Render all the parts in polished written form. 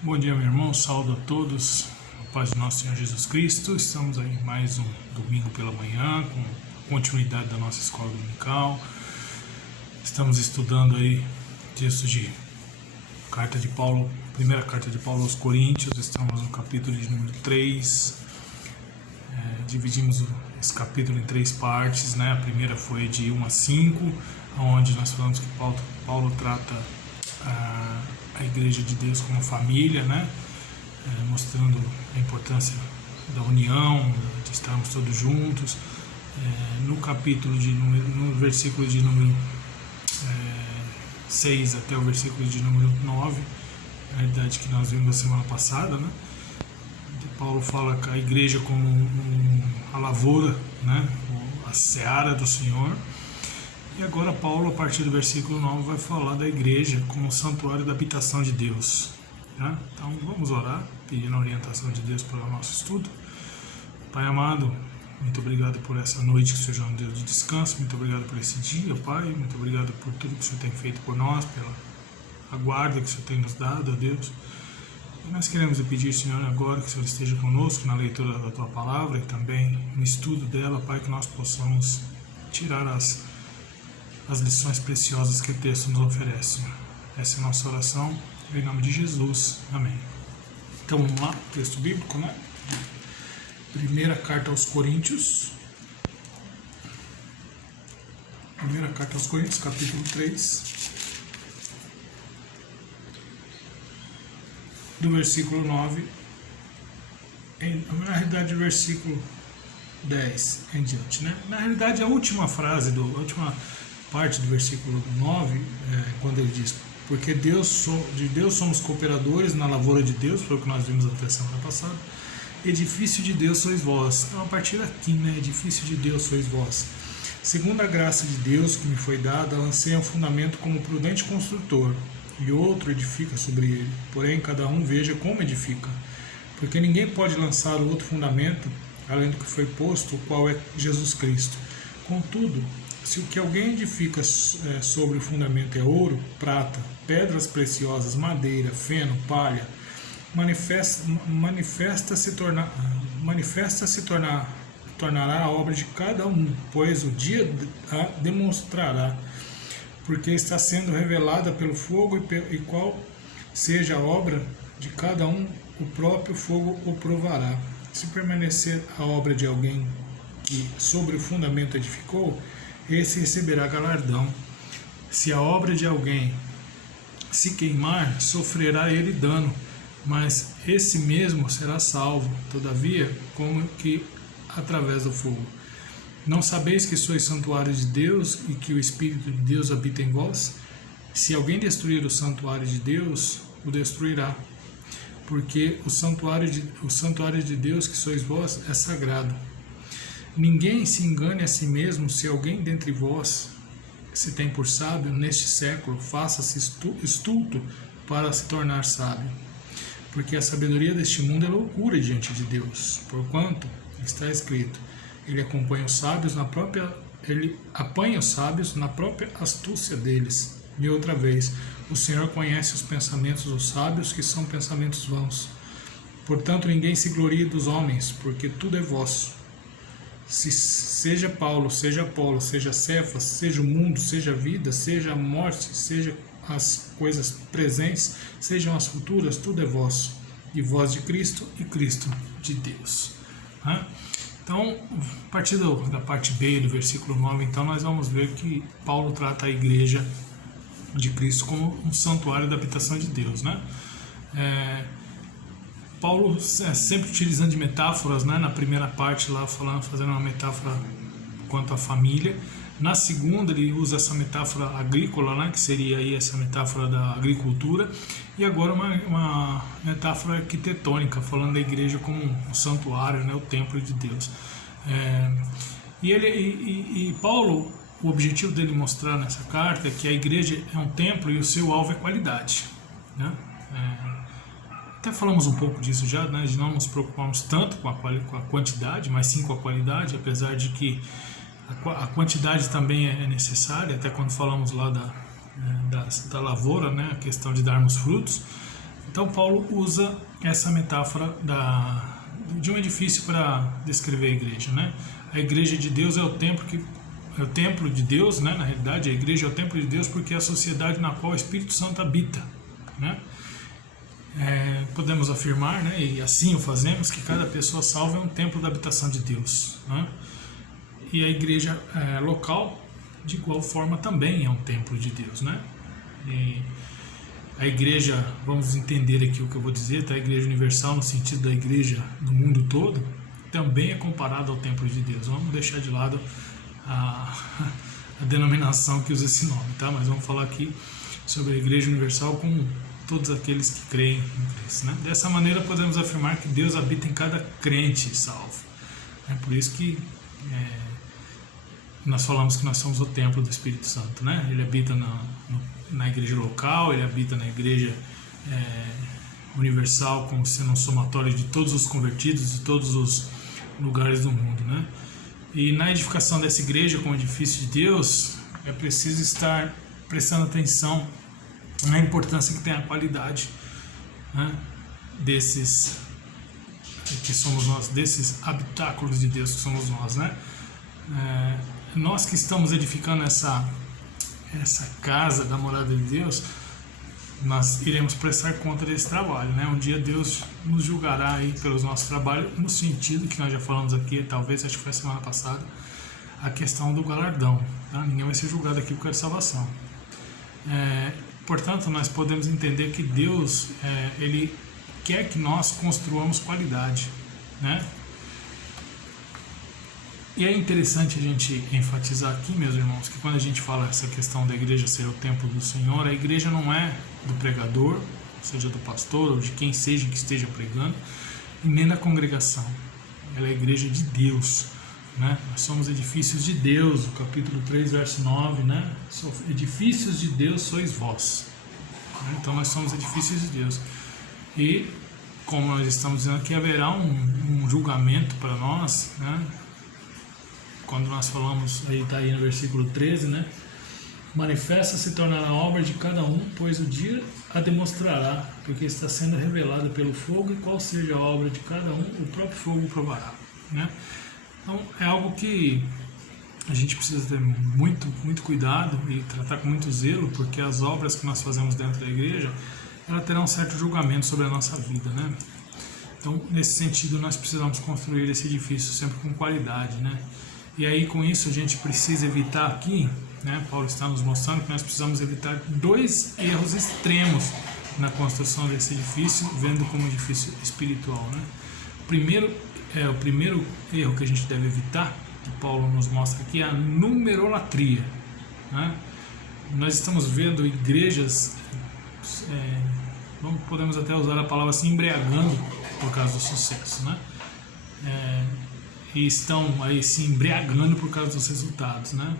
Bom dia, meu irmão, saúdo a todos, a paz de nosso Senhor Jesus Cristo. Estamos aí em mais um domingo pela manhã, com continuidade da nossa escola dominical. Estamos estudando aí textos de carta de Paulo, primeira carta de Paulo aos Coríntios. Estamos no capítulo de número 3. Dividimos esse capítulo em 3 partes, né? A primeira foi de 1 a 5, onde nós falamos que Paulo trata a Igreja de Deus como família, né? Mostrando a importância da união, de estarmos todos juntos. No capítulo no versículo de número 6 até o versículo de número 9, a realidade que nós vimos na semana passada, né? Paulo fala que a igreja como a lavoura, né? A seara do Senhor. E agora Paulo, a partir do versículo 9, vai falar da igreja como o santuário da habitação de Deus. Né? Então vamos orar, pedindo a orientação de Deus para o nosso estudo. Pai amado, muito obrigado por essa noite, que seja um Deus de descanso. Muito obrigado por esse dia, Pai. Muito obrigado por tudo que o Senhor tem feito por nós, pela guarda que o Senhor tem nos dado, ó Deus. E nós queremos pedir, Senhor, agora que o Senhor esteja conosco na leitura da Tua Palavra e também no estudo dela, Pai, que nós possamos tirar as lições preciosas que o texto nos oferece. Essa é a nossa oração, em nome de Jesus. Amém. Então vamos lá, texto bíblico, né? Primeira carta aos Coríntios. Primeira carta aos Coríntios, capítulo 3. Do versículo 9, na realidade, o versículo 10 em diante, né? Na realidade, a última frase, a última parte do versículo 9, quando ele diz: porque de Deus somos cooperadores na lavoura de Deus, foi o que nós vimos até semana passada. Edifício de Deus sois vós. Então, a partir daqui, né? Edifício de Deus sois vós. Segundo a graça de Deus que me foi dada, lancei um fundamento como prudente construtor, e outro edifica sobre ele. Porém, cada um veja como edifica. Porque ninguém pode lançar outro fundamento, além do que foi posto, o qual é Jesus Cristo. Contudo, se o que alguém edifica sobre o fundamento é ouro, prata, pedras preciosas, madeira, feno, palha, tornará a obra de cada um, pois o dia a demonstrará, porque está sendo revelada pelo fogo, e qual seja a obra de cada um, o próprio fogo o provará. Se permanecer a obra de alguém que sobre o fundamento edificou, esse receberá galardão. Se a obra de alguém se queimar, sofrerá ele dano, mas esse mesmo será salvo, todavia, como que através do fogo. Não sabeis que sois santuário de Deus e que o Espírito de Deus habita em vós? Se alguém destruir o santuário de Deus, o destruirá, porque o santuário de Deus que sois vós é sagrado. Ninguém se engane a si mesmo. Se alguém dentre vós se tem por sábio neste século, faça-se estulto para se tornar sábio. Porque a sabedoria deste mundo é loucura diante de Deus. Porquanto está escrito: Ele apanha os sábios na própria astúcia deles. E outra vez, o Senhor conhece os pensamentos dos sábios, que são pensamentos vãos. Portanto, ninguém se glorie dos homens, porque tudo é vosso. Seja Paulo, seja Apolo, seja Cefas, seja o mundo, seja a vida, seja a morte, seja as coisas presentes, sejam as futuras, tudo é vosso. E vós de Cristo, e Cristo de Deus. Então, a partir da parte B do versículo 9, então, nós vamos ver que Paulo trata a igreja de Cristo como um santuário da habitação de Deus, né? Paulo sempre utilizando de metáforas, né? Na primeira parte lá, fazendo uma metáfora quanto à família. Na segunda, ele usa essa metáfora agrícola, né? Que seria aí essa metáfora da agricultura. E agora uma metáfora arquitetônica, falando da igreja como um santuário, né? O templo de Deus. E Paulo, o objetivo dele mostrar nessa carta é que a igreja é um templo e o seu alvo é qualidade, né? Até falamos um pouco disso já, né? De não nos preocuparmos tanto com a quantidade, mas sim com a qualidade, apesar de que a quantidade também é necessária, até quando falamos lá da lavoura, né? A questão de darmos frutos, Então Paulo usa essa metáfora de um edifício para descrever a igreja, né? A igreja de Deus é o templo de Deus, né? Na realidade, a igreja é o templo de Deus porque é a sociedade na qual o Espírito Santo habita, né? Podemos afirmar, né, e assim o fazemos, que cada pessoa salva é um templo da habitação de Deus, né? E a igreja local, de igual forma, também é um templo de Deus, né? E a igreja, vamos entender aqui o que eu vou dizer, tá? A igreja universal, no sentido da igreja do mundo todo, também é comparada ao templo de Deus. Vamos deixar de lado a denominação que usa esse nome, tá? Mas vamos falar aqui sobre a igreja universal com todos aqueles que creem em Cristo, né? Dessa maneira podemos afirmar que Deus habita em cada crente salvo. É por isso que nós falamos que nós somos o templo do Espírito Santo, né? Ele habita na igreja local, ele habita na igreja universal, como sendo um somatório de todos os convertidos de todos os lugares do mundo, né? E na edificação dessa igreja como edifício de Deus, é preciso estar prestando atenção na importância que tem a qualidade, né, desses que somos nós, desses habitáculos de Deus que somos nós, né? Nós que estamos edificando essa casa da morada de Deus, nós iremos prestar conta desse trabalho, né? Um dia Deus nos julgará aí pelos nossos trabalhos, no sentido que nós já falamos aqui, talvez, acho que foi a semana passada, a questão do galardão, tá? Ninguém vai ser julgado aqui por causa de salvação. Portanto, nós podemos entender que Deus, Ele quer que nós construamos qualidade, né? E é interessante a gente enfatizar aqui, meus irmãos, que quando a gente fala essa questão da igreja ser o templo do Senhor, a igreja não é do pregador, seja do pastor ou de quem seja que esteja pregando, e nem da congregação. Ela é a igreja de Deus, né? Nós somos edifícios de Deus, o capítulo 3, verso 9, né? Edifícios de Deus sois vós. Então nós somos edifícios de Deus. E, como nós estamos dizendo aqui, haverá um julgamento para nós, né? Quando nós falamos, aí está aí no versículo 13, né? Manifesta se tornará a obra de cada um, pois o dia a demonstrará, porque está sendo revelada pelo fogo, e qual seja a obra de cada um, o próprio fogo provará, né? Então é algo que a gente precisa ter muito, muito cuidado e tratar com muito zelo, porque as obras que nós fazemos dentro da igreja, ela terá um certo julgamento sobre a nossa vida, né? Então, nesse sentido, nós precisamos construir esse edifício sempre com qualidade, né? E aí, com isso, a gente precisa evitar aqui, né? Paulo está nos mostrando que nós precisamos evitar dois erros extremos na construção desse edifício, vendo como edifício espiritual, né? O primeiro erro que a gente deve evitar, que Paulo nos mostra aqui, é a numerolatria, né? Nós estamos vendo igrejas, podemos até usar a palavra assim, embriagando por causa do sucesso, né? E estão aí se embriagando por causa dos resultados, né?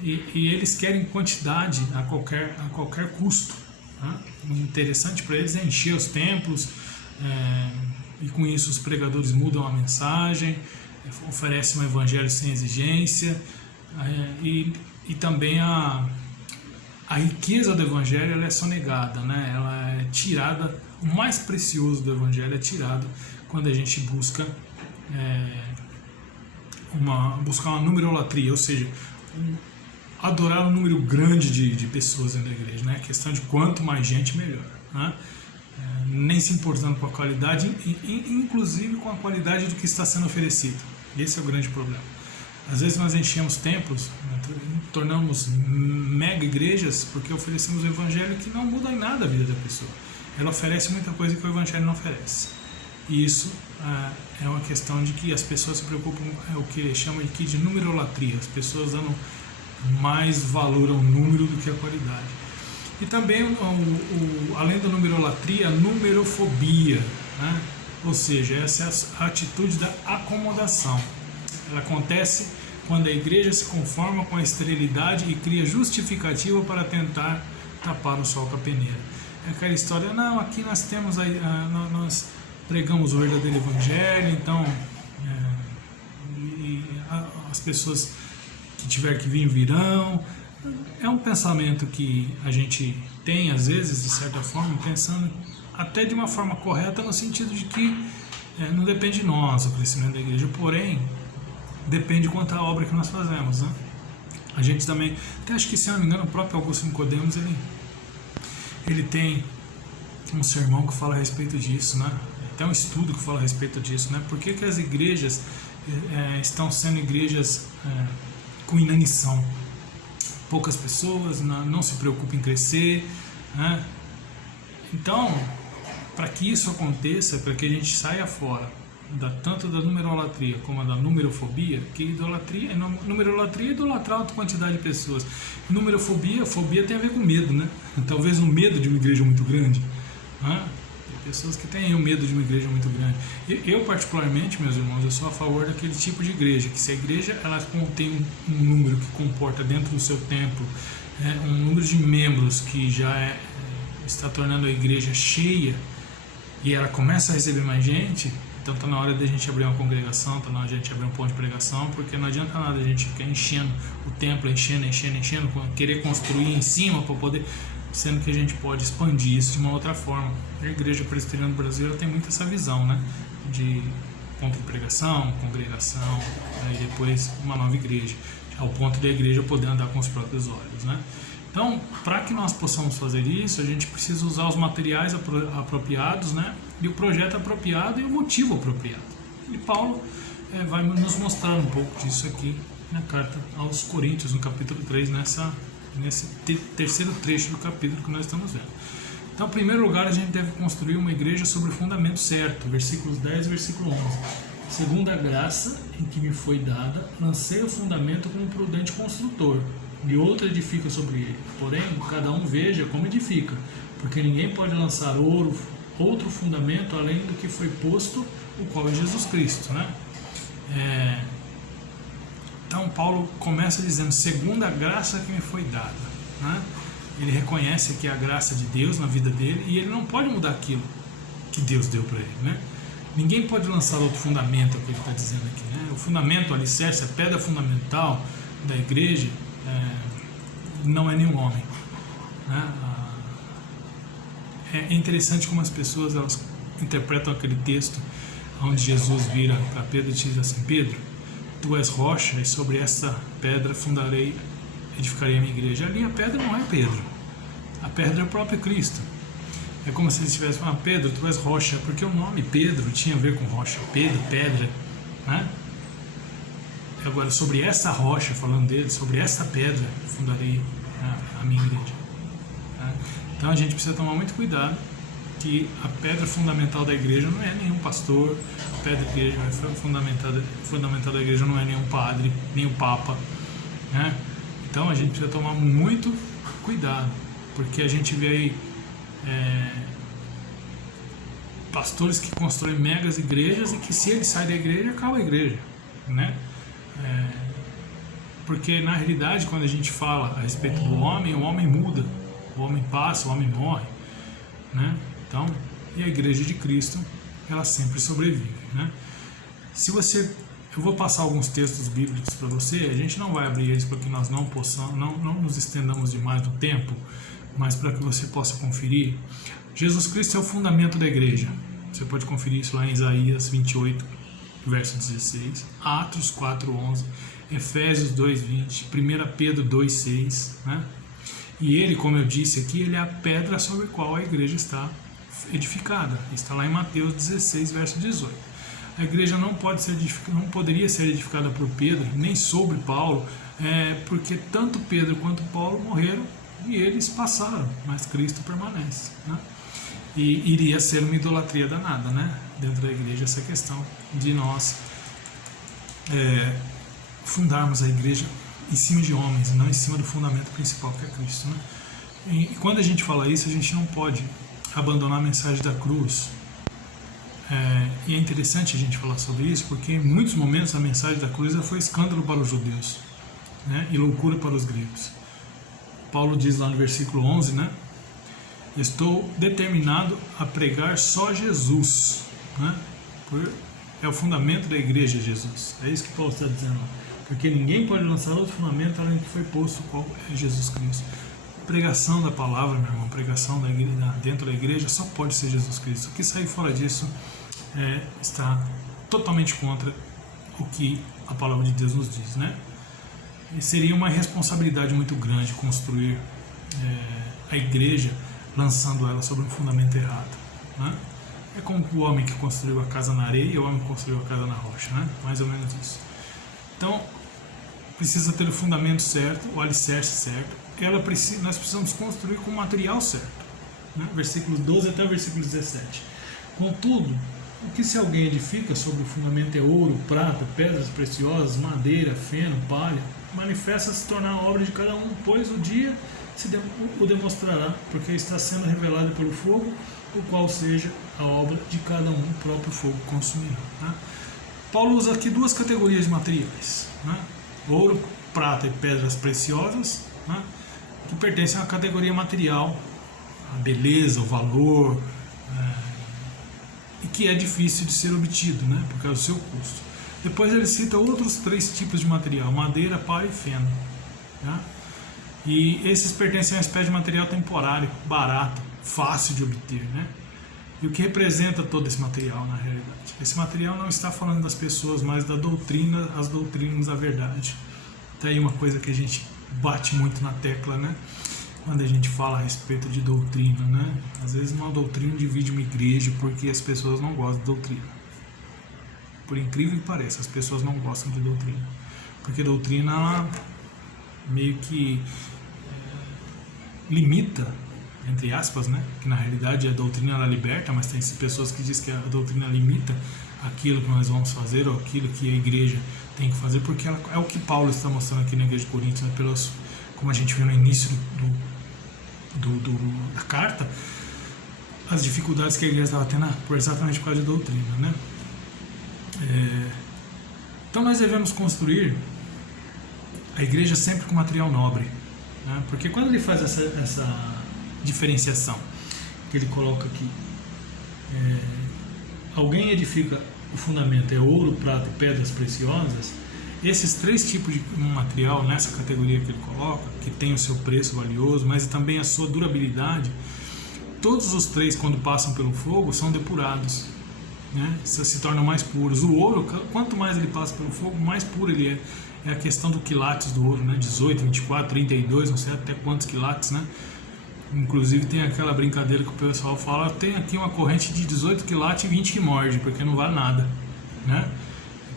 E eles querem quantidade a qualquer custo, né? O interessante para eles é encher os templos, e com isso os pregadores mudam a mensagem, oferecem um evangelho sem exigência, e também a riqueza do evangelho ela é sonegada, né? Ela é tirada, o mais precioso do evangelho é tirado quando a gente busca buscar uma numerolatria, ou seja, adorar um número grande de pessoas dentro da igreja, né? A questão de quanto mais gente, melhor, né? Nem se importando com a qualidade, inclusive com a qualidade do que está sendo oferecido. Esse é o grande problema. Às vezes nós enchemos templos, tornamos mega igrejas porque oferecemos o evangelho que não muda em nada a vida da pessoa. Ela oferece muita coisa que o evangelho não oferece. E isso é uma questão de que as pessoas se preocupam, é o que chama aqui de numerolatria, as pessoas dando mais valor ao número do que à qualidade. E também, além da numerolatria, a numerofobia, né? Ou seja, essa é a atitude da acomodação. Ela acontece quando a igreja se conforma com a esterilidade e cria justificativa para tentar tapar o sol com a peneira. É aquela história, não, aqui nós temos nós pregamos o verdadeiro evangelho, então as pessoas que tiver que vir virão. É um pensamento que a gente tem às vezes, de certa forma, pensando até de uma forma correta, no sentido de que não depende de nós o crescimento da igreja, porém depende quanto à obra que nós fazemos, né? A gente também, até acho que, se não me engano, o próprio Augusto Nicodemos, ele tem um sermão que fala a respeito disso, né? Até um estudo que fala a respeito disso, né? Por que as igrejas estão sendo igrejas com inanição? Poucas pessoas, não se preocupam em crescer, né? Então, para que isso aconteça, para que a gente saia fora tanto da numerolatria como da numerofobia, que numerolatria é idolatrar outra quantidade de pessoas. Fobia tem a ver com medo, né? Talvez um medo de uma igreja muito grande, né? Tem pessoas que têm o medo de uma igreja muito grande. Eu particularmente, meus irmãos, eu sou a favor daquele tipo de igreja, que se a igreja ela contém um número que comporta dentro do seu templo um número de membros que já está tornando a igreja cheia, e ela começa a receber mais gente, então está na hora da gente abrir uma congregação, está na hora de a gente abrir um ponto de pregação, porque não adianta nada a gente ficar enchendo o templo, enchendo, querer construir em cima para poder, sendo que a gente pode expandir isso de uma outra forma. A Igreja Presbiteriana do Brasil ela tem muito essa visão, né, de ponto de pregação, congregação, e depois uma nova igreja, ao ponto da igreja poder andar com os próprios olhos, né? Então, para que nós possamos fazer isso, a gente precisa usar os materiais apropriados, né? E o projeto apropriado e o motivo apropriado. E Paulo vai nos mostrar um pouco disso aqui na carta aos Coríntios, no capítulo 3, nesse terceiro trecho do capítulo que nós estamos vendo. Então, em primeiro lugar, a gente deve construir uma igreja sobre o fundamento certo, versículos 10 e versículo 11. Segundo a graça em que me foi dada, lancei o fundamento como prudente construtor, e outro edifica sobre ele. Porém, cada um veja como edifica, porque ninguém pode lançar outro fundamento além do que foi posto, o qual é Jesus Cristo, né? Então, Paulo começa dizendo, segundo a graça que me foi dada, né? Ele reconhece aqui a graça de Deus na vida dele, e ele não pode mudar aquilo que Deus deu para ele, né? Ninguém pode lançar outro fundamento, é o que ele está dizendo aqui, né? O fundamento, o alicerce, a pedra fundamental da igreja não é nenhum homem, né? É interessante como as pessoas elas interpretam aquele texto onde Jesus vira para Pedro e diz assim, Pedro, tu és rocha e sobre essa pedra edificarei a minha igreja. Ali a pedra não é Pedro, a pedra é o próprio Cristo. É como se ele estivesse falando, Pedro, tu és rocha, porque o nome Pedro tinha a ver com rocha, Pedro, pedra, né? Agora, sobre essa rocha, falando dele, sobre essa pedra, fundarei a minha igreja. Então a gente precisa tomar muito cuidado, que a pedra fundamental da igreja não é nenhum pastor, a pedra fundamental da igreja não é nenhum padre, nem o papa, né? Então a gente precisa tomar muito cuidado, porque a gente vê aí pastores que constroem megas igrejas e que se ele sai da igreja, acaba a igreja, né? Porque na realidade, quando a gente fala a respeito do homem, o homem muda, o homem passa, o homem morre, né? Então, e a igreja de Cristo, ela sempre sobrevive, né? Eu vou passar alguns textos bíblicos para você, a gente não vai abrir eles para que nós não nos estendamos demais no tempo, mas para que você possa conferir. Jesus Cristo é o fundamento da igreja. Você pode conferir isso lá em Isaías 28, verso 16, Atos 4:11, Efésios 2:20, 1 Pedro 2:6, né? E ele, como eu disse aqui, ele é a pedra sobre a qual a igreja está edificada. Está lá em Mateus 16, verso 18. A igreja não poderia ser edificada por Pedro, nem sobre Paulo, porque tanto Pedro quanto Paulo morreram e eles passaram, mas Cristo permanece, né? E iria ser uma idolatria danada, né? Dentro da igreja, essa questão de nós fundarmos a igreja em cima de homens, e não em cima do fundamento principal, que é Cristo, né? E quando a gente fala isso, a gente não pode abandonar a mensagem da cruz. E é interessante a gente falar sobre isso, porque em muitos momentos a mensagem da cruz foi escândalo para os judeus, né? E loucura para os gregos. Paulo diz lá no versículo 11, né? Estou determinado a pregar só Jesus, né? É o fundamento da igreja, Jesus. É isso que Paulo está dizendo lá. Porque ninguém pode lançar outro fundamento além do que foi posto, qual é Jesus Cristo. pregação da palavra, meu irmão, pregação dentro da igreja, só pode ser Jesus Cristo. O que sair fora disso está totalmente contra o que a palavra de Deus nos diz, né? E seria uma responsabilidade muito grande construir a igreja lançando ela sobre um fundamento errado, né? É como o homem que construiu a casa na areia e o homem que construiu a casa na rocha, né? Mais ou menos isso. Então, precisa ter o fundamento certo, o alicerce certo. Nós precisamos construir com o material certo, né? Versículos 12 até o versículo 17. Contudo, o que se alguém edifica sobre o fundamento é ouro, prata, pedras preciosas, madeira, feno, palha, manifesta se tornar a obra de cada um, pois o dia o demonstrará, porque está sendo revelado pelo fogo, o qual seja a obra de cada um, o próprio fogo consumirá, né? Paulo usa aqui duas categorias de materiais, né? Ouro, prata e pedras preciosas, né? Que pertencem à categoria material, a beleza, o valor, e que é difícil de ser obtido, né? Por causa do seu custo. Depois ele cita outros 3 tipos de material: madeira, palha e feno, né? E esses pertencem a uma espécie de material temporário, barato, fácil de obter, né? E o que representa todo esse material na realidade? Esse material não está falando das pessoas, mas da doutrina, as doutrinas da verdade. Tá aí uma coisa que a gente bate muito na tecla, né? Quando a gente fala a respeito de doutrina, né? Às vezes uma doutrina divide uma igreja porque as pessoas não gostam de doutrina. Por incrível que pareça, as pessoas não gostam de doutrina. Porque doutrina, ela meio que limita, entre aspas, né? Que na realidade a doutrina ela liberta, mas tem pessoas que dizem que a doutrina limita aquilo que nós vamos fazer ou aquilo que a igreja tem que fazer, porque ela, é o que Paulo está mostrando aqui na igreja de Coríntios, né? Como a gente viu no início da carta, as dificuldades que a igreja estava tendo exatamente por causa de doutrina, né? Então nós devemos construir a igreja sempre com material nobre, né? Porque quando ele faz essa diferenciação que ele coloca aqui, alguém edifica o fundamento é ouro, prata e pedras preciosas. Esses 3 tipos de material nessa categoria que ele coloca, que tem o seu preço valioso, mas também a sua durabilidade, todos os 3 quando passam pelo fogo são depurados, né? Se tornam mais puros. O ouro, quanto mais ele passa pelo fogo, mais puro ele é. É a questão do quilates do ouro, né? 18, 24, 32, não sei até quantos quilates, né? Inclusive tem aquela brincadeira que o pessoal fala: tem aqui uma corrente de 18 quilates e 20 que morde, porque não vale nada, né?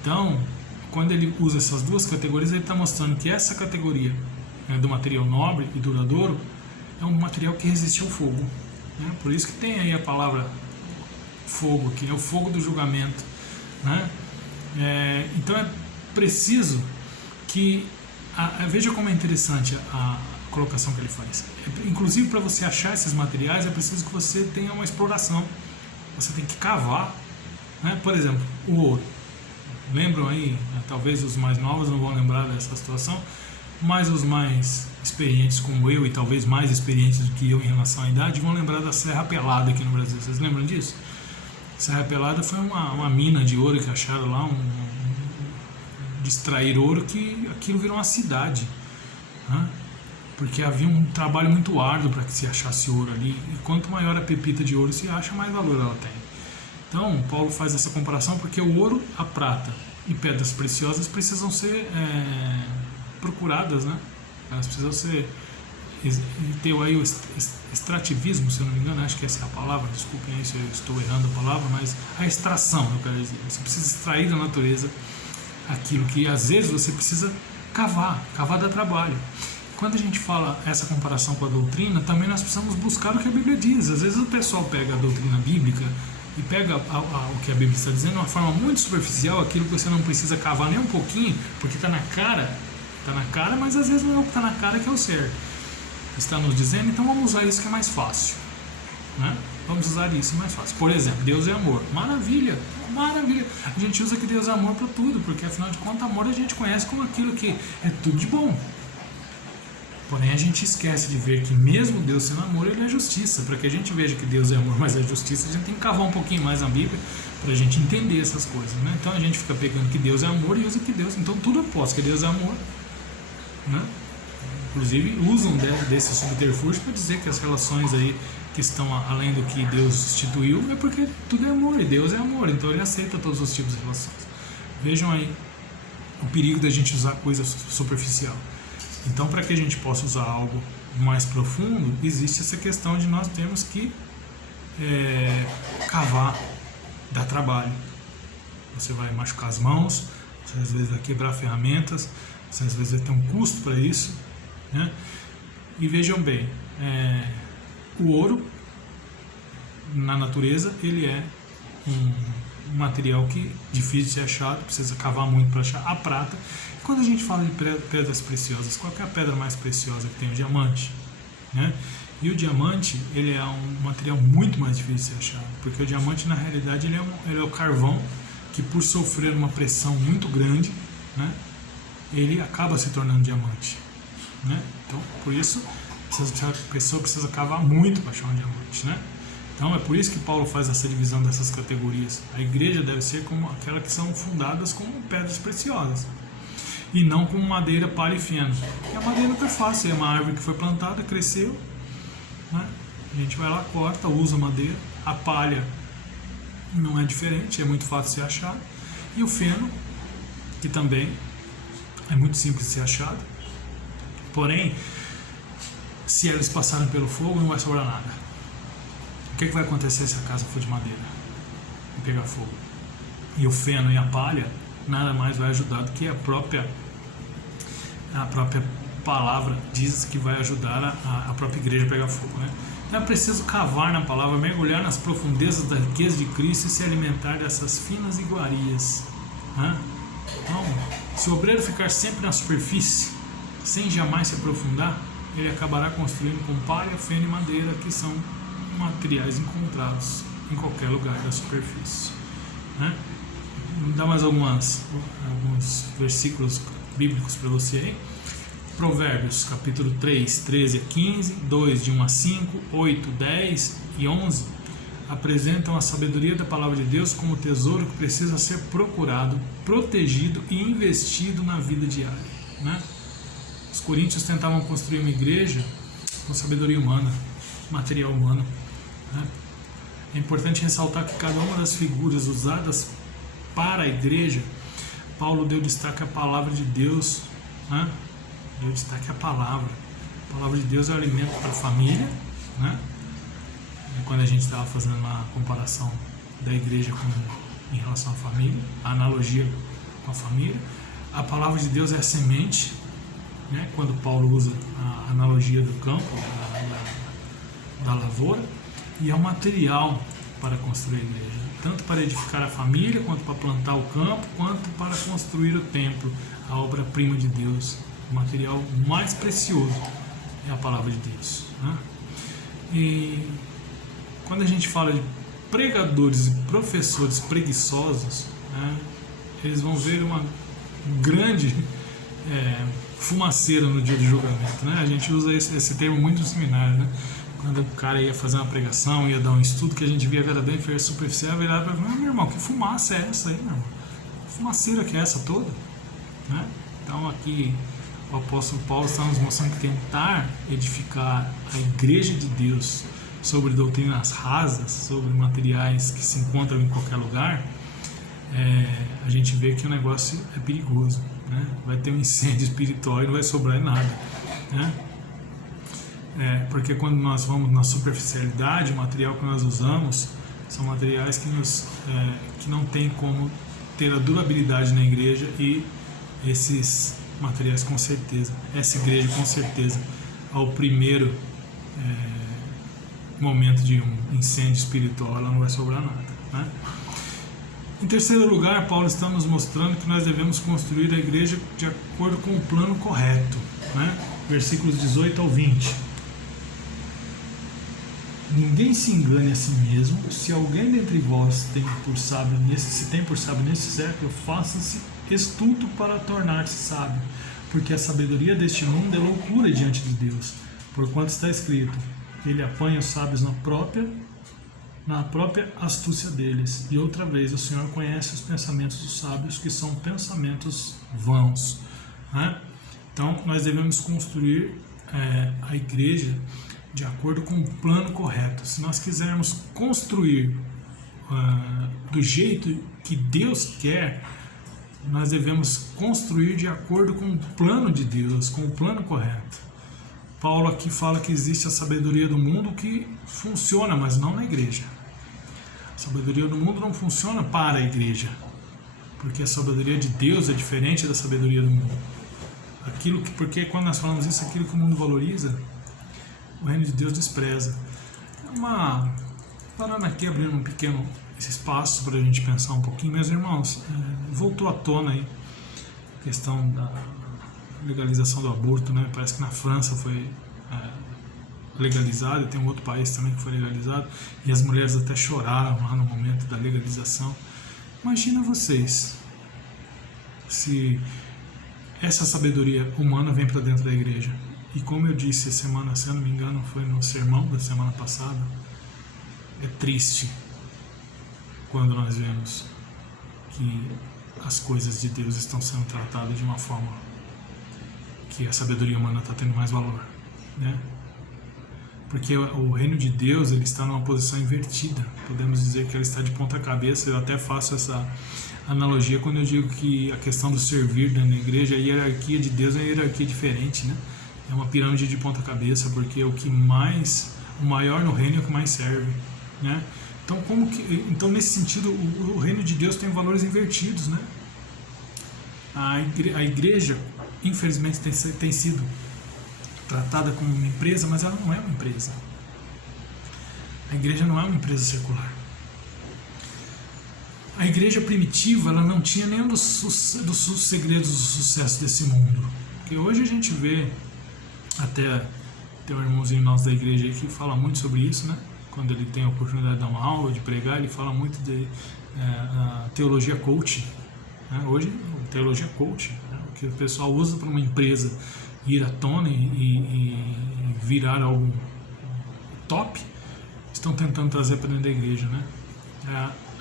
Então, quando ele usa essas duas categorias, ele está mostrando que essa categoria, né, do material nobre e duradouro é um material que resiste ao fogo, né? Por isso que tem aí a palavra fogo aqui, é o fogo do julgamento, né? Então é preciso que veja como é interessante a colocação que ele faz. Inclusive, para você achar esses materiais é preciso que você tenha uma exploração, você tem que cavar, né? Por exemplo, o ouro, lembram aí, né? Talvez os mais novos não vão lembrar dessa situação, mas os mais experientes como eu, e talvez mais experientes do que eu em relação à idade, vão lembrar da Serra Pelada aqui no Brasil. Vocês lembram disso? Serra Pelada foi uma mina de ouro que acharam lá, de extrair ouro, que aquilo virou uma cidade, né? Porque havia um trabalho muito árduo para que se achasse ouro ali, e quanto maior a pepita de ouro se acha, mais valor ela tem. Então, Paulo faz essa comparação porque o ouro, a prata e pedras preciosas precisam ser procuradas, né? Elas precisam ser... Tem aí o extrativismo, se eu não me engano, acho que essa é a palavra, desculpem aí se eu estou errando a palavra, mas a extração, eu quero dizer. Você precisa extrair da natureza aquilo que às vezes você precisa cavar dá trabalho. Quando a gente fala essa comparação com a doutrina, também nós precisamos buscar o que a Bíblia diz. Às vezes o pessoal pega a doutrina bíblica e pega o que a Bíblia está dizendo de uma forma muito superficial, aquilo que você não precisa cavar nem um pouquinho, porque está na cara, mas às vezes não é o que está na cara que é o certo. Está nos dizendo, então vamos usar isso que é mais fácil, né? Vamos usar isso mais fácil. Por exemplo, Deus é amor. Maravilha, maravilha. A gente usa que Deus é amor para tudo, porque afinal de contas, amor a gente conhece como aquilo que é tudo de bom. Porém, a gente esquece de ver que mesmo Deus sendo amor, Ele é justiça. Para que a gente veja que Deus é amor, mas é justiça, a gente tem que cavar um pouquinho mais na Bíblia para a gente entender essas coisas, né? Então a gente fica pegando que Deus é amor e usa que Deus... Então tudo eu posso, que Deus é amor, né? inclusive usam desse subterfúgio para dizer que as relações aí que estão além do que Deus instituiu é porque tudo é amor, e Deus é amor, então ele aceita todos os tipos de relações. Vejam aí o perigo da gente usar coisa superficial. Então, para que a gente possa usar algo mais profundo, existe essa questão de nós termos que cavar, dar trabalho. Você vai machucar as mãos, você às vezes vai quebrar ferramentas, você às vezes vai ter um custo para isso, né? E vejam bem, o ouro na natureza ele é um material que difícil de ser achado, precisa cavar muito para achar. A prata, quando a gente fala de pedras preciosas, qual é a pedra mais preciosa que tem? O diamante, né? E o diamante ele é um material muito mais difícil de ser achado, porque o diamante na realidade ele é o carvão que, por sofrer uma pressão muito grande, né, ele acaba se tornando diamante, né? Então, por isso a pessoa precisa cavar muito para achar um diamante, né? Então é por isso que Paulo faz essa divisão dessas categorias. A igreja deve ser como aquelas que são fundadas com pedras preciosas e não com madeira, palha e feno. E a madeira é fácil, é uma árvore que foi plantada, cresceu, né? A gente vai lá, corta, usa a madeira. A palha não é diferente, é muito fácil de ser achado. E o feno, que também é muito simples de ser achado. Porém, se eles passarem pelo fogo, não vai sobrar nada. O que vai acontecer se a casa for de madeira e pegar fogo? E o feno e a palha nada mais vai ajudar do que a própria palavra diz que vai ajudar a própria igreja a pegar fogo, né? Então é preciso cavar na palavra, mergulhar nas profundezas da riqueza de Cristo e se alimentar dessas finas iguarias, né? Então, se o obreiro ficar sempre na superfície, sem jamais se aprofundar, ele acabará construindo com palha, feno e madeira, que são materiais encontrados em qualquer lugar da superfície, né? Vou dar mais alguns versículos bíblicos para você aí. Provérbios, capítulo 3, 13 a 15, 2, de 1 a 5, 8, 10 e 11, apresentam a sabedoria da palavra de Deus como tesouro que precisa ser procurado, protegido e investido na vida diária, né? Os coríntios tentavam construir uma igreja com sabedoria humana, material humano, né? É importante ressaltar que cada uma das figuras usadas para a igreja, Paulo deu destaque à palavra de Deus, né? Deu destaque à palavra. A palavra de Deus é o alimento para a família, né? Quando a gente estava fazendo uma comparação da igreja em relação à família, a analogia com a família, a palavra de Deus é a semente, né? Quando Paulo usa a analogia do campo, da lavoura, e é o material para construir a igreja, tanto para edificar a família, quanto para plantar o campo, quanto para construir o templo, a obra-prima de Deus. O material mais precioso é a palavra de Deus, né? E quando a gente fala de pregadores e professores preguiçosos, né, eles vão ver uma grande fumaceira no dia do julgamento, né? A gente usa esse termo muito no seminário, né? Quando o cara ia fazer uma pregação, ia dar um estudo, que a gente via verdadeiro e superficial, virava para mim, meu irmão, que fumaça é essa aí, meu irmão? Que fumaceira que é essa toda? Né? Então aqui o apóstolo Paulo está nos mostrando que tentar edificar a igreja de Deus sobre doutrinas rasas, sobre materiais que se encontram em qualquer lugar, a gente vê que o negócio é perigoso, né? Vai ter um incêndio espiritual e não vai sobrar nada, né? Porque quando nós vamos na superficialidade, o material que nós usamos são materiais que não tem como ter a durabilidade na igreja, e esses materiais com certeza, essa igreja com certeza, ao primeiro momento de um incêndio espiritual, ela não vai sobrar nada, né? Em terceiro lugar, Paulo está nos mostrando que nós devemos construir a igreja de acordo com o plano correto, né? Versículos 18 ao 20. Ninguém se engane a si mesmo. Se alguém dentre vós tem por sábio nesse século, faça-se estudo para tornar-se sábio, porque a sabedoria deste mundo é loucura diante de Deus, porquanto está escrito: ele apanha os sábios na própria astúcia deles. E outra vez, o Senhor conhece os pensamentos dos sábios, que são pensamentos vãos, né? Então, nós devemos construir a igreja de acordo com o plano correto. Se nós quisermos construir do jeito que Deus quer, nós devemos construir de acordo com o plano de Deus, com o plano correto. Paulo aqui fala que existe a sabedoria do mundo que funciona, mas não na igreja. A sabedoria do mundo não funciona para a igreja, porque a sabedoria de Deus é diferente da sabedoria do mundo. Porque quando nós falamos isso, aquilo que o mundo valoriza, o reino de Deus despreza. Parando aqui, abrindo um pequeno espaço para a gente pensar um pouquinho. Meus irmãos, voltou à tona aí a questão da legalização do aborto, né? Parece que na França foi legalizado, e tem um outro país também que foi legalizado, e as mulheres até choraram lá no momento da legalização. Imagina vocês se essa sabedoria humana vem para dentro da igreja. E como eu disse semana, se eu não me engano, foi no sermão da semana passada, é triste quando nós vemos que as coisas de Deus estão sendo tratadas de uma forma que a sabedoria humana está tendo mais valor, né? Porque o reino de Deus, ele está numa posição invertida. Podemos dizer que ele está de ponta cabeça. Eu até faço essa analogia quando eu digo que a questão do servir na igreja, a hierarquia de Deus é uma hierarquia diferente, né? É uma pirâmide de ponta cabeça, porque o maior no reino é o que mais serve, né? Então nesse sentido, o reino de Deus tem valores invertidos, né? A igreja, infelizmente, tem sido tratada como uma empresa, mas ela não é uma empresa. A igreja não é uma empresa secular. A igreja primitiva, ela não tinha nenhum dos segredos do sucesso desse mundo. Porque hoje a gente vê, até tem um irmãozinho nosso da igreja aí que fala muito sobre isso, né? Quando ele tem a oportunidade de dar uma aula, de pregar, ele fala muito de teologia coach, né? Hoje, teologia coach, né? O que o pessoal usa para uma empresa ir à tona e virar algo top, estão tentando trazer para dentro da igreja, né?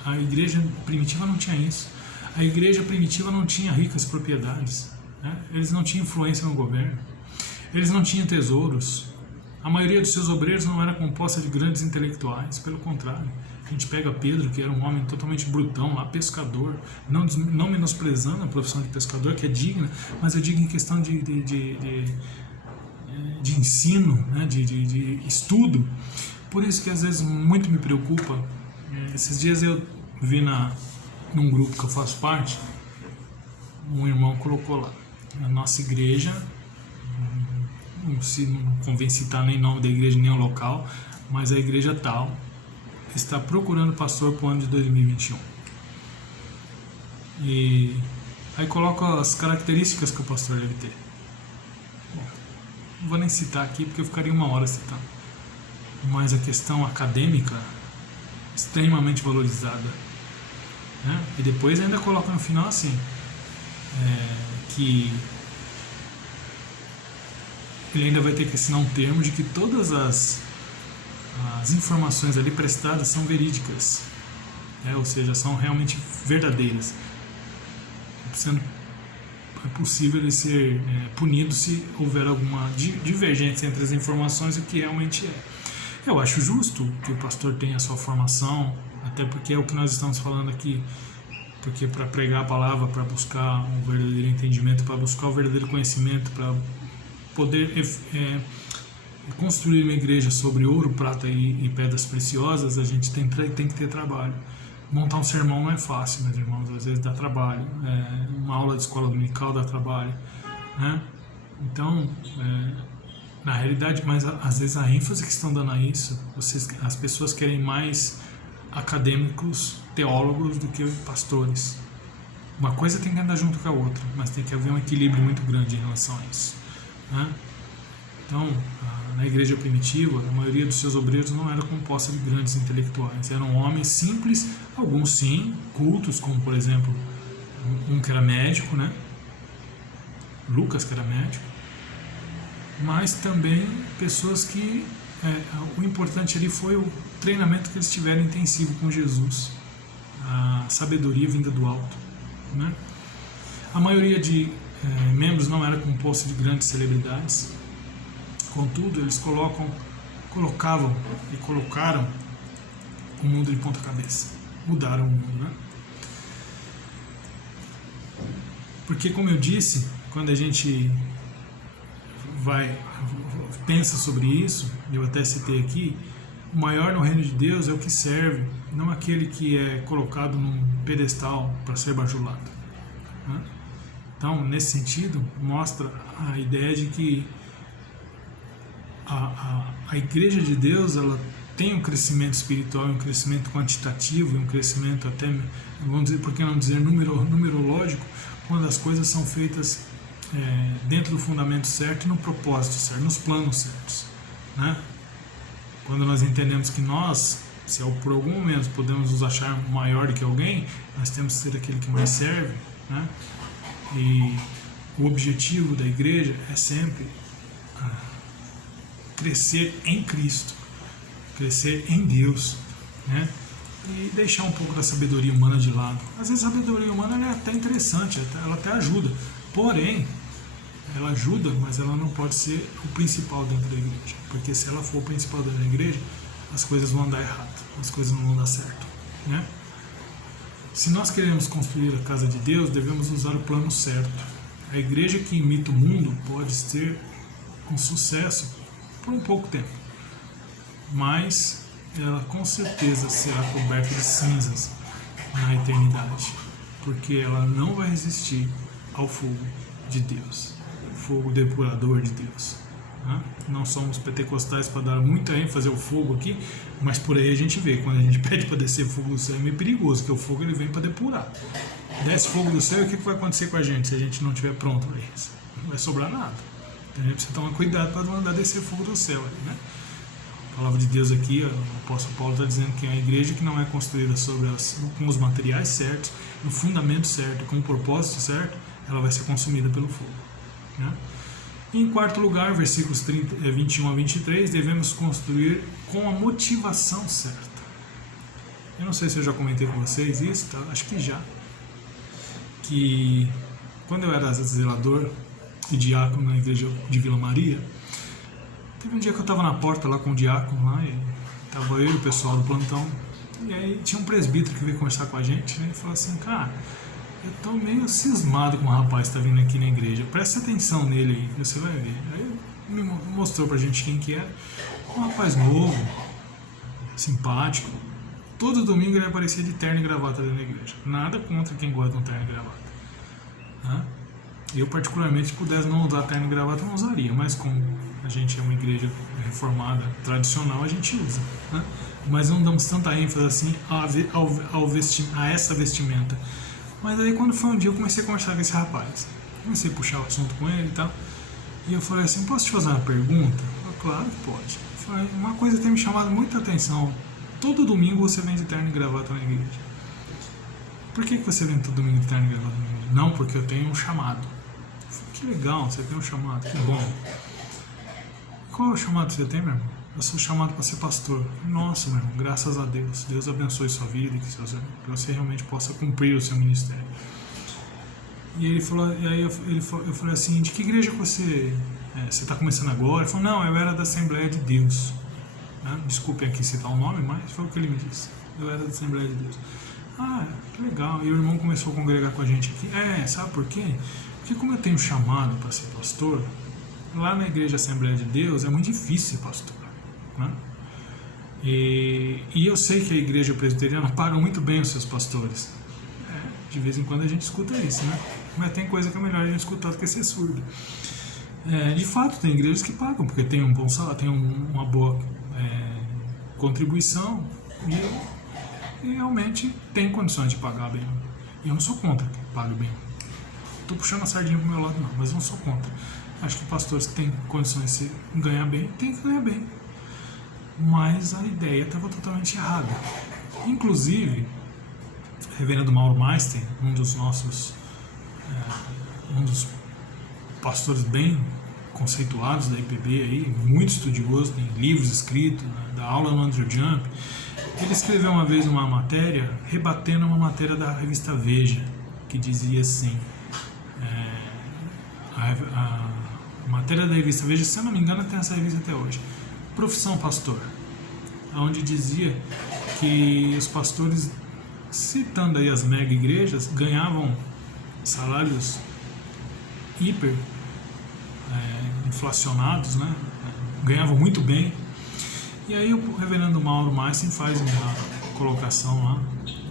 A igreja primitiva não tinha isso. A igreja primitiva não tinha ricas propriedades, né? Eles não tinham influência no governo, eles não tinham tesouros. A maioria dos seus obreiros não era composta de grandes intelectuais, pelo contrário. A gente pega Pedro, que era um homem totalmente brutão, lá, pescador, não menosprezando a profissão de pescador, que é digna, mas eu digo em questão de ensino, né, de estudo. Por isso que às vezes muito me preocupa. Esses dias eu vi num grupo que eu faço parte, um irmão colocou lá: a nossa igreja, não convém citar nem nome da igreja nem o local, mas a igreja tal está procurando pastor para o ano de 2021. E aí coloca as características que o pastor deve ter. Bom, não vou nem citar aqui porque eu ficaria uma hora citando. Mas a questão acadêmica extremamente valorizada, né? E depois ainda coloca no final assim, que ele ainda vai ter que assinar um termo de que todas as informações ali prestadas são verídicas, ou seja, são realmente verdadeiras, sendo possível ele ser punido se houver alguma divergência entre as informações e o que realmente é. Eu acho justo que o pastor tenha a sua formação, até porque é o que nós estamos falando aqui, porque para pregar a palavra, para buscar um verdadeiro entendimento, para buscar o verdadeiro conhecimento, para poder construir uma igreja sobre ouro, prata e pedras preciosas, a gente tem que ter trabalho. Montar um sermão não é fácil, meus irmãos, às vezes dá trabalho. Uma aula de escola dominical dá trabalho, né? Então, na realidade, mas às vezes a ênfase que estão dando a isso, as pessoas querem mais acadêmicos, teólogos do que pastores. Uma coisa tem que andar junto com a outra, mas tem que haver um equilíbrio muito grande em relação a isso, né? Então, na igreja primitiva, a maioria dos seus obreiros não era composta de grandes intelectuais, eram homens simples, alguns sim, cultos, como por exemplo, um que era médico, né? Lucas, que era médico, mas também pessoas que o importante ali foi o treinamento que eles tiveram intensivo com Jesus, a sabedoria vinda do alto, né? A maioria de membros não era composto de grandes celebridades. Contudo, eles colocavam e colocaram o mundo de ponta cabeça. Mudaram o mundo, né? Porque, como eu disse, quando a gente pensa sobre isso, eu até citei aqui, o maior no reino de Deus é o que serve, não aquele que é colocado num pedestal para ser bajulado, né? Então, nesse sentido, mostra a ideia de que a Igreja de Deus, ela tem um crescimento espiritual, um crescimento quantitativo, um crescimento até, vamos dizer, por que não dizer numerológico, quando as coisas são feitas dentro do fundamento certo e no propósito certo, nos planos certos, né? Quando nós entendemos que nós, se por algum momento podemos nos achar maior do que alguém, nós temos que ser aquele que mais serve, né? E o objetivo da igreja é sempre crescer em Cristo, crescer em Deus, né? E deixar um pouco da sabedoria humana de lado. Às vezes a sabedoria humana é até interessante, ela até ajuda, porém, ela ajuda, mas ela não pode ser o principal dentro da igreja, porque se ela for o principal dentro da igreja, as coisas vão dar errado, as coisas não vão dar certo, né? Se nós queremos construir a casa de Deus, devemos usar o plano certo. A igreja que imita o mundo pode ter um sucesso por um pouco tempo, mas ela com certeza será coberta de cinzas na eternidade, porque ela não vai resistir ao fogo de Deus, fogo depurador de Deus, né? Não somos pentecostais para dar muita ênfase ao fogo aqui, mas por aí a gente vê, quando a gente pede para descer fogo do céu, é meio perigoso, porque o fogo ele vem para depurar. Desce fogo do céu, e o que vai acontecer com a gente se a gente não estiver pronto para isso? Não vai sobrar nada. Então a gente precisa tomar cuidado para não mandar descer fogo do céu, né? A palavra de Deus aqui, o apóstolo Paulo está dizendo que a igreja que não é construída com os materiais certos, no fundamento certo, com o propósito certo, ela vai ser consumida pelo fogo, né? Em quarto lugar, versículos 21 a 23, devemos construir com a motivação certa. Eu não sei se eu já comentei com vocês isso, tá? Acho que já. Que quando eu era zelador e diácono na igreja de Vila Maria, teve um dia que eu estava na porta lá com o diácono lá, e estava eu e o pessoal do plantão, e aí tinha um presbítero que veio conversar com a gente, né, e falou assim: cara, eu tô meio cismado com o rapaz que tá vindo aqui na igreja, presta atenção nele aí, você vai ver. Aí me mostrou pra gente quem que era, um rapaz novo, simpático, todo domingo ele aparecia de terno e gravata dentro da igreja. Nada contra quem gosta de um terno e gravata, né? Eu particularmente, se pudesse não usar terno e gravata, não usaria, mas como a gente é uma igreja reformada, tradicional, a gente usa, né? Mas não damos tanta ênfase assim a essa vestimenta. Mas aí quando foi um dia eu comecei a conversar com esse rapaz, comecei a puxar o assunto com ele e tal, e eu falei assim: posso te fazer uma pergunta? Eu, claro que pode. Eu falei: uma coisa que tem me chamado muita atenção, todo domingo você vem de terno e gravata na igreja. Por que você vem todo domingo de terno e gravata na igreja? Não, porque eu tenho um chamado. Eu falei: que legal, você tem um chamado, que bom. Qual é o chamado que você tem, meu irmão? Eu sou chamado para ser pastor. Nossa, meu irmão, graças a Deus. Deus abençoe sua vida e que você realmente possa cumprir o seu ministério. E ele falou, e aí eu falei assim: de que igreja que você está começando agora? Ele falou: não, eu era da Assembleia de Deus. Né? Desculpem aqui citar o nome, mas foi o que ele me disse. Eu era da Assembleia de Deus. Ah, que legal. E o irmão começou a congregar com a gente aqui. Sabe por quê? Porque como eu tenho chamado para ser pastor, lá na igreja Assembleia de Deus é muito difícil ser pastor, né? E eu sei que a igreja presbiteriana paga muito bem os seus pastores. De vez em quando a gente escuta isso, né? Mas tem coisa que é melhor a gente escutar do que ser surdo. De fato, tem igrejas que pagam, porque tem um bom salário, tem uma boa contribuição e realmente tem condições de pagar bem. E eu não sou contra que pague bem. Estou puxando a sardinha pro meu lado não, mas não sou contra. Acho que pastores que têm condições de ganhar bem, tem que ganhar bem. Mas a ideia estava totalmente errada. Inclusive, o reverendo Mauro Meister, um dos pastores bem conceituados da IPB, aí, muito estudioso, tem livros escritos, né, da aula no Andrew Jump, ele escreveu uma vez uma matéria, rebatendo uma matéria da revista Veja, que dizia assim: a matéria da revista Veja, se eu não me engano, tem essa revista até hoje. Profissão pastor, onde dizia que os pastores, citando aí as mega igrejas, ganhavam salários hiper inflacionados, né? Ganhavam muito bem. E aí o reverendo Mauro Meissen faz uma colocação lá,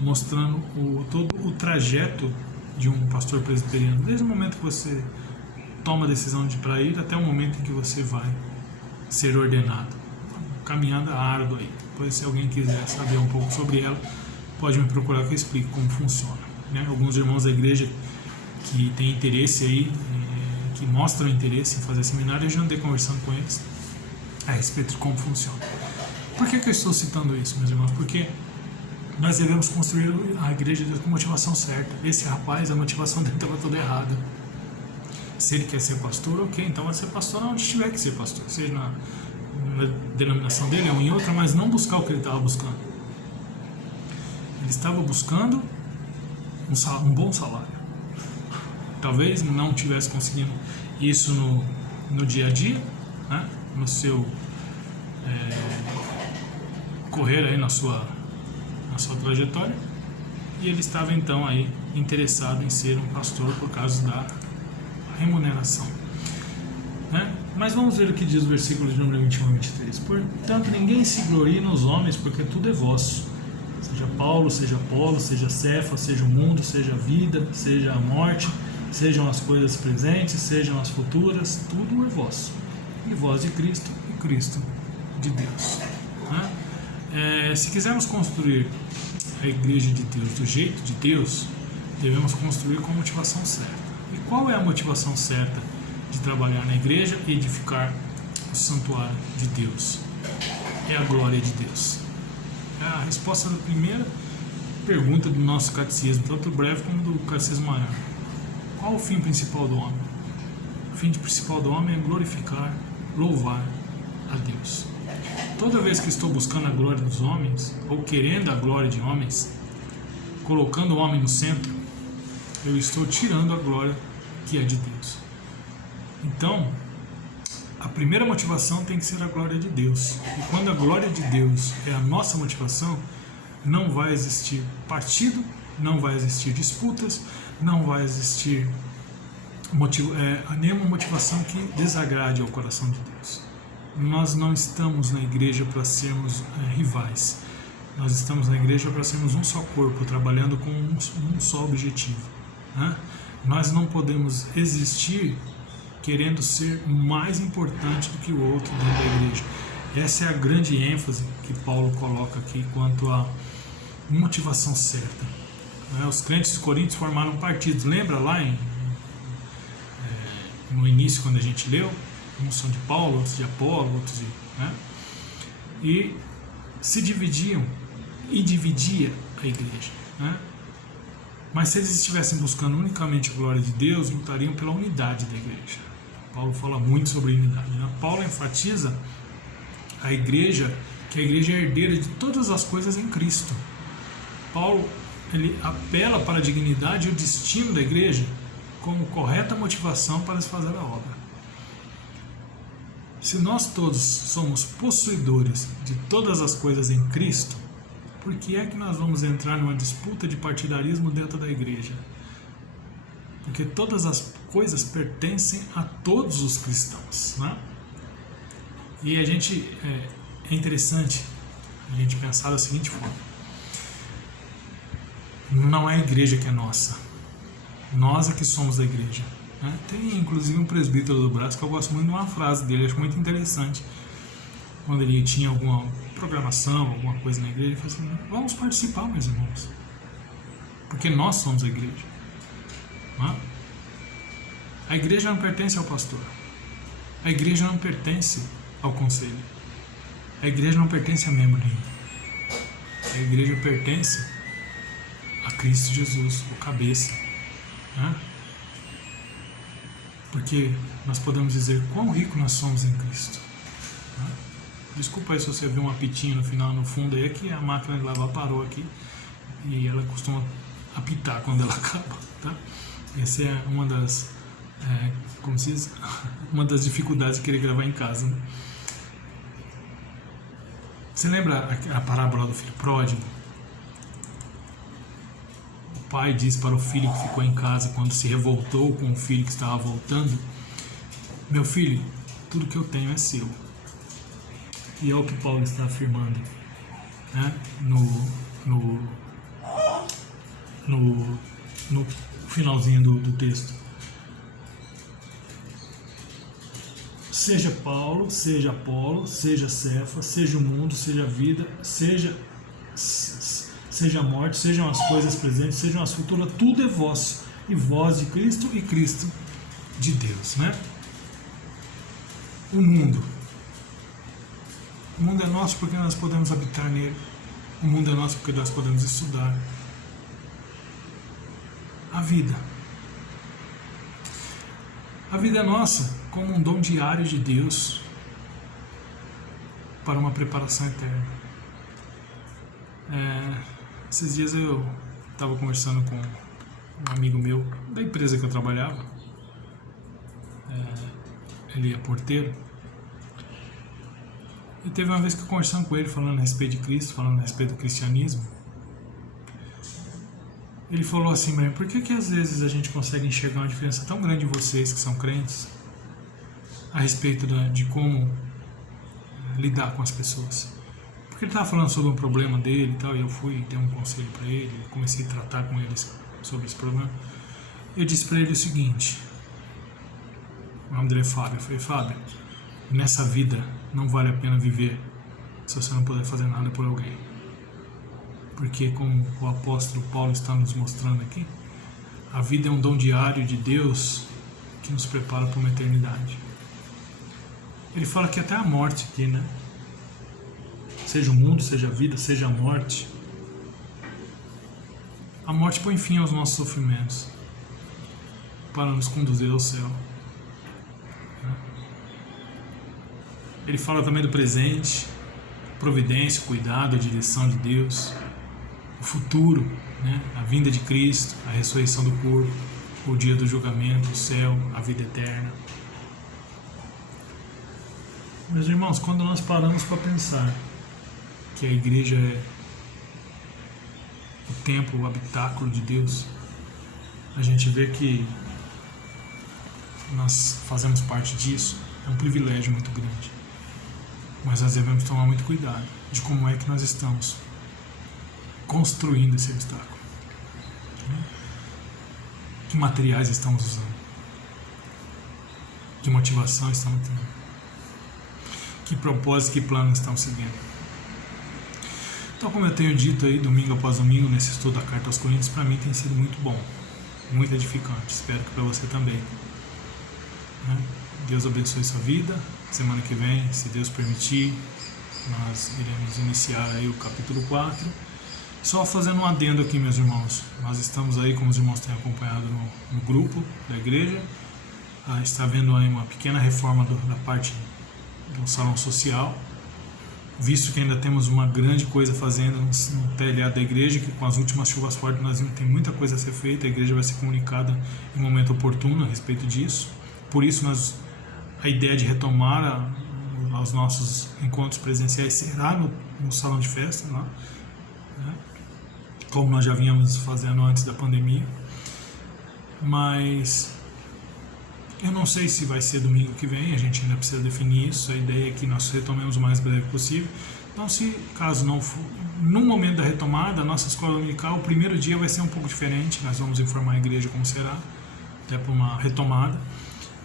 mostrando todo o trajeto de um pastor presbiteriano, desde o momento que você toma a decisão de ir para ir até o momento em que você vai ser ordenado. Caminhada árdua aí. Depois, se alguém quiser saber um pouco sobre ela, pode me procurar que eu explique como funciona, né? Alguns irmãos da igreja que têm interesse aí, que mostram interesse em fazer seminário, eu já andei conversando com eles a respeito de como funciona. Por que eu estou citando isso, meus irmãos? Porque nós devemos construir a igreja de Deus com motivação certa. Esse rapaz, a motivação dele estava toda errada. Se ele quer ser pastor, ok, então vai ser pastor onde tiver que ser pastor, seja na denominação dele ou em outra, mas não buscar o que ele estava buscando. Ele estava buscando um bom salário. Talvez não tivesse conseguindo isso no dia a dia, né? No seu correr aí na sua trajetória, e ele estava então aí interessado em ser um pastor por causa da remuneração, né? Mas vamos ver o que diz o versículo de número 21 a 23. Portanto, ninguém se glorie nos homens, porque tudo é vosso, seja Paulo, seja Apolo, seja Cefas, seja o mundo, seja a vida, seja a morte, sejam as coisas presentes, sejam as futuras, tudo é vosso, e vós de Cristo, e Cristo de Deus, né? Se quisermos construir a igreja de Deus do jeito de Deus, devemos construir com a motivação certa. E qual é a motivação certa de trabalhar na igreja e edificar o santuário de Deus? É a glória de Deus. É a resposta da primeira pergunta do nosso catecismo, tanto breve como do catecismo maior. Qual o fim principal do homem? O fim principal do homem é glorificar, louvar a Deus. Toda vez que estou buscando a glória dos homens, ou querendo a glória de homens, colocando o homem no centro, eu estou tirando a glória que é de Deus. Então, a primeira motivação tem que ser a glória de Deus. E quando a glória de Deus é a nossa motivação, não vai existir partido, não vai existir disputas, não vai existir nenhuma motivação que desagrade ao coração de Deus. Nós não estamos na igreja para sermos rivais. Nós estamos na igreja para sermos um só corpo, trabalhando com um só objetivo, né? Nós não podemos existir querendo ser mais importante do que o outro dentro da igreja. Essa é a grande ênfase que Paulo coloca aqui quanto à motivação certa, né? Os crentes de Coríntios formaram partidos. Lembra lá no início, quando a gente leu? Uns são de Paulo, outros de Apolo, outros de... né? E se dividiam e dividia a igreja, né? Mas se eles estivessem buscando unicamente a glória de Deus, lutariam pela unidade da igreja. Paulo fala muito sobre unidade, né? Paulo enfatiza a igreja, que a igreja é herdeira de todas as coisas em Cristo. Paulo, ele apela para a dignidade e o destino da igreja como correta motivação para se fazer a obra. Se nós todos somos possuidores de todas as coisas em Cristo, por que é que nós vamos entrar numa disputa de partidarismo dentro da igreja? Porque todas as coisas pertencem a todos os cristãos, né? E a gente, é interessante a gente pensar da seguinte forma: não é a igreja que é nossa, nós é que somos da igreja, né? Tem inclusive um presbítero do Brás que eu gosto muito de uma frase dele, acho muito interessante. Quando ele tinha alguma programação, alguma coisa na igreja, ele falou assim: vamos participar, meus irmãos, porque nós somos a igreja, não é? A igreja não pertence ao pastor, a igreja não pertence ao conselho, a igreja não pertence a membro nenhum, a igreja pertence a Cristo Jesus, o cabeça, né? Porque nós podemos dizer quão rico nós somos em Cristo, né? Desculpa aí se você viu um apitinho no final, no fundo aí, é que a máquina de lavar parou aqui e ela costuma apitar quando ela acaba, tá? Essa é uma das como se diz, uma das dificuldades de querer gravar em casa, né? Você lembra a parábola do filho pródigo? O pai diz para o filho que ficou em casa quando se revoltou com o filho que estava voltando: meu filho, tudo que eu tenho é seu. E é o que Paulo está afirmando, né? No finalzinho do texto. Seja Paulo, seja Apolo, seja Cefa, seja o mundo, seja a vida, seja a morte, sejam as coisas presentes, sejam as futuras, tudo é vosso, e vós de Cristo e Cristo de Deus, né? O mundo é nosso porque nós podemos habitar nele. O mundo é nosso porque nós podemos estudar. A vida é nossa como um dom diário de Deus para uma preparação eterna. Esses dias eu estava conversando com um amigo meu da empresa que eu trabalhava. Ele é porteiro. E teve uma vez que eu conversando com ele, falando a respeito de Cristo, falando a respeito do cristianismo. Ele falou assim: mas por que às vezes a gente consegue enxergar uma diferença tão grande em vocês que são crentes a respeito de como lidar com as pessoas? Porque ele estava falando sobre um problema dele e tal, e eu fui e dei um conselho para ele, comecei a tratar com ele sobre esse problema. Eu disse para ele o seguinte: o nome dele é Fábio. Eu falei: Fábio, nessa vida não vale a pena viver se você não puder fazer nada por alguém. Porque, como o apóstolo Paulo está nos mostrando aqui, a vida é um dom diário de Deus que nos prepara para uma eternidade. Ele fala que até a morte aqui, né? Seja o mundo, seja a vida, seja a morte. A morte põe fim aos nossos sofrimentos para nos conduzir ao céu. Ele fala também do presente, providência, cuidado, a direção de Deus, o futuro, né? A vinda de Cristo, a ressurreição do corpo, o dia do julgamento, o céu, a vida eterna. Meus irmãos, quando nós paramos para pensar que a igreja é o templo, o habitáculo de Deus, a gente vê que nós fazemos parte disso. É um privilégio muito grande. Mas nós devemos tomar muito cuidado de como é que nós estamos construindo esse obstáculo. Que materiais estamos usando? Que motivação estamos tendo? Que propósito, que plano estamos seguindo? Então, como eu tenho dito aí, domingo após domingo, nesse estudo da Carta aos Coríntios, para mim tem sido muito bom, muito edificante. Espero que para você também. Deus abençoe sua vida. Semana que vem, se Deus permitir, nós iremos iniciar aí o capítulo 4. Só fazendo um adendo aqui, meus irmãos. Nós estamos aí, como os irmãos têm acompanhado no grupo da igreja, está havendo aí uma pequena reforma da parte do salão social, visto que ainda temos uma grande coisa fazendo no telhado da igreja, que com as últimas chuvas fortes nós tem muita coisa a ser feita. A igreja vai ser comunicada em momento oportuno a respeito disso. Por isso a ideia de retomar os nossos encontros presenciais será no salão de festa, né? Como nós já vínhamos fazendo antes da pandemia. Mas eu não sei se vai ser domingo que vem, a gente ainda precisa definir isso. A ideia é que nós retomemos o mais breve possível. Então, se caso não for, no momento da retomada, a nossa escola dominical, o primeiro dia vai ser um pouco diferente. Nós vamos informar a igreja como será, até para uma retomada.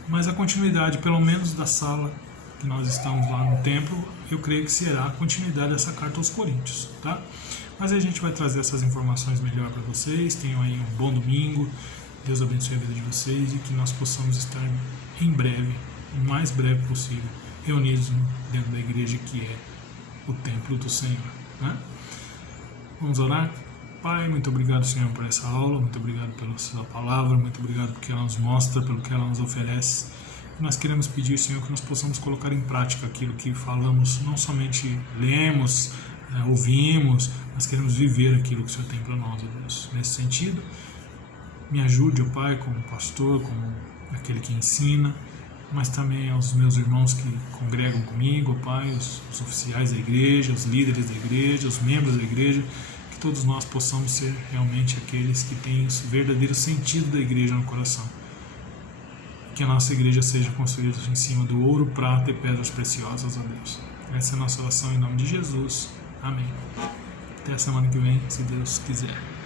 Mas a continuidade, pelo menos da sala que nós estamos lá no templo, eu creio que será a continuidade dessa carta aos Coríntios, tá? Mas a gente vai trazer essas informações melhor para vocês. Tenham aí um bom domingo. Deus abençoe a vida de vocês e que nós possamos estar em breve, o mais breve possível, reunidos dentro da igreja que é o templo do Senhor, né? Vamos orar? Pai, muito obrigado, Senhor, por essa aula, muito obrigado pela sua palavra, muito obrigado porque ela nos mostra, pelo que ela nos oferece. Nós queremos pedir, Senhor, que nós possamos colocar em prática aquilo que falamos, não somente lemos, ouvimos, nós queremos viver aquilo que o Senhor tem para nós, ó Deus. Nesse sentido, me ajude, ó Pai, como pastor, como aquele que ensina, mas também aos meus irmãos que congregam comigo, ó Pai, os oficiais da igreja, os líderes da igreja, os membros da igreja, que todos nós possamos ser realmente aqueles que têm o verdadeiro sentido da igreja no coração. Que a nossa igreja seja construída em cima do ouro, prata e pedras preciosas, ó Deus. Essa é a nossa oração em nome de Jesus. Amém. Até a semana que vem, se Deus quiser.